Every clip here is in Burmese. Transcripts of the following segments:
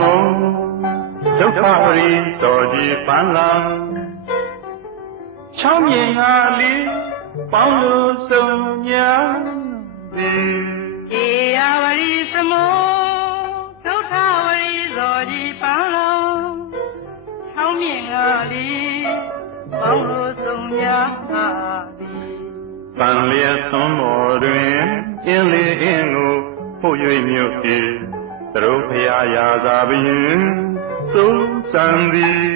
မောဒုက္ခရိစောကြီးပန်းလာချောင်းမြင်ဟာလီပေါင်းလို့စုံညာသည်ဧယဝရိစမောဒုဋ္ဌဝရိဇောကြီးပန်းလုံးချောင်းမြင့်ကလေးပေါင်းလို့စုံများပါသည်ပန်လျက်ဆွမ်းမော်တွင်အင်းလေးအင်းကိုပို့၍မြို့ပြေ သူတို့ဖရာရာသာဘရင်စိုးစံသည်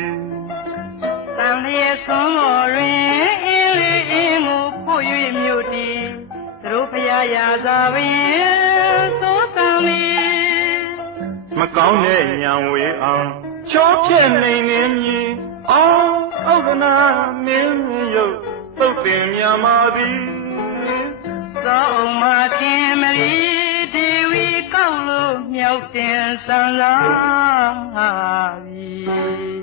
တန်လျက်ဆွမ်းမော်တွင်အင်းလေးအင်းကိုဖို့၍မြို့တည်သူတို့ဖရာရာဇာပင်စိုးစံသည်မကောင်းတဲ့ညံဝေအောင်ချောဖြစ်နေနေမြည်အောင်ဥဒနာမင်းရုပ်သုတ်တင်မြာမာသည် ဆန်းလာသည်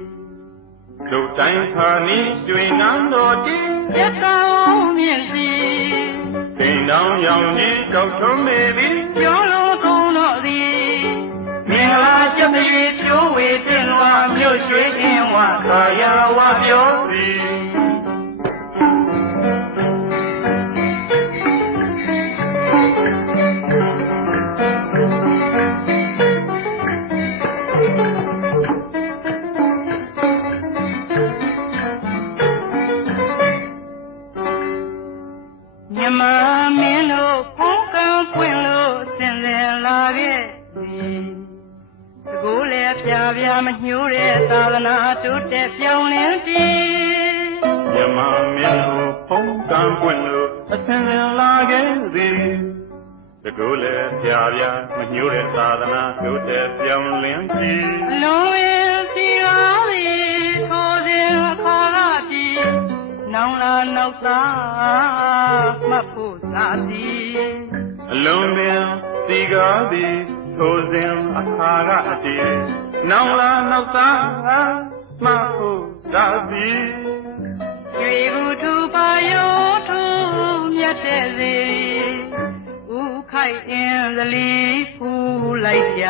လူတိုင်းခါနီးကျွေနန်းတော်တည်ရတောင်းမြင့်စီတိမ်တောင်ရောင်ကြီးတောက်ထုံးနေသည်ပြောလို့ကုန်းတော့သည်မင်္ဂလာကျက်သေးဖြိုးဝေတင်လွာမြို့ရွှေအင်းဝခါယာဝပြောစီ မြမမင်းတို့ဖုံးကံပွင့်လို့ဆင်လင်လာခဲ့သည်တကူလည်းဖြာဖြာမညှိုးတဲ့သာသနာတိုးတက်ပြောင်းလဲတည်မြမမင်းတို့ဖုံးကံပွင့်လို့အသင်လာခဲ့သည်တကူလည်းဖြာဖြာမညှိုးတဲ့သာသနာတို့တဲ့ပြောင်းလင်းကြည့်အလုံးဝစီကားသည်ထိုစဉ်ခေါ်လာပြီနောင်လာနောက်သားမှ တ်ဖို့သာစီအလုံးပင်စီကားသည်ထိုစဉ်အခါကအတည်နောင်လာနောက်သားမှဟုတ်သာသည်ရွှေဘူးထူပါယောထူမြတ်တဲ့စေဥခိုက်အင်းသလီဖူးလိုက်ကြ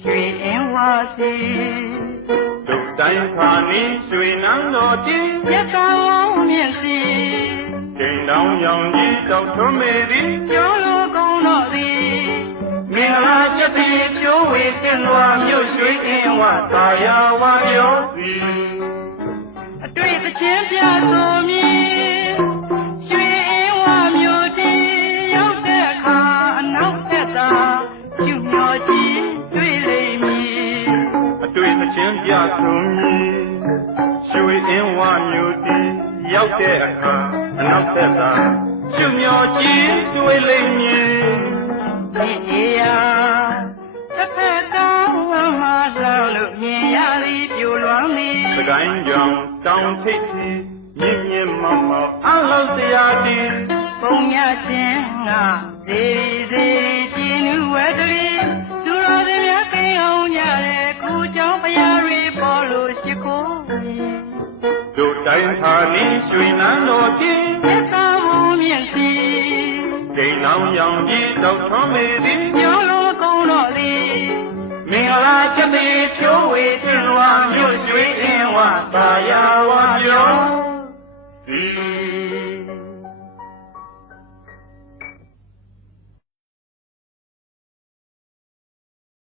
ရွှေအင်းဝါစီဒုတိုင်းခါနီးရွှေနန်းတော်တည်မြတ်ကောင်မြင့်စီ တိမ်တောင်ရောင်ကြီးတောက်ထွန်းမေသည်ကျော်လိုကုန်းတော်သည်မင်္ဂလာကျက်သည်ကျိုးဝေတင်လွာမြို့ရွှေအင်းဝသာယာဝါပြောသည်အတွေ့သချင်းပြဆိုမည်ရွှေအင်းဝမြို့တည်ရောက်တဲ့အခါအနောက်သက်သာကျူမျောကြည့်တွေ့လိမ့်မည်အတွေ့အချင်းပြဆုံးမည်ရွှေအင်းဝမြို့တည် ရောက်တဲ့အခါအနောက်သက်သာကျွမြော်ကြည့်တွေ့လိမ့်မည်ဒီနေရာတစ်ဖက်ကောင်းဝမ်းမှလှမ်းလို့မြင်ရသည်ပြိုလွမ်းသည်စကိုင်းကြောင်တောင်ထိပ်စီမြင့်မြင့်မောင်မောင်အလုံးစရာတည်ပုံညရှင်ကစေရီစေ င်သာနေရွှေနန်းတော်ကြီးမေတ္တာမူမျက်စီဒိန်လောင်ရောင်ကြီးတော့ထွန်ပေသည်ညိုလိုကောင်းတော်သည်မင်္ဂလာချက်ပေချိုးဝေတင်ဝါမြို့ရွှေအင်းဝသာယာဝပြောစီ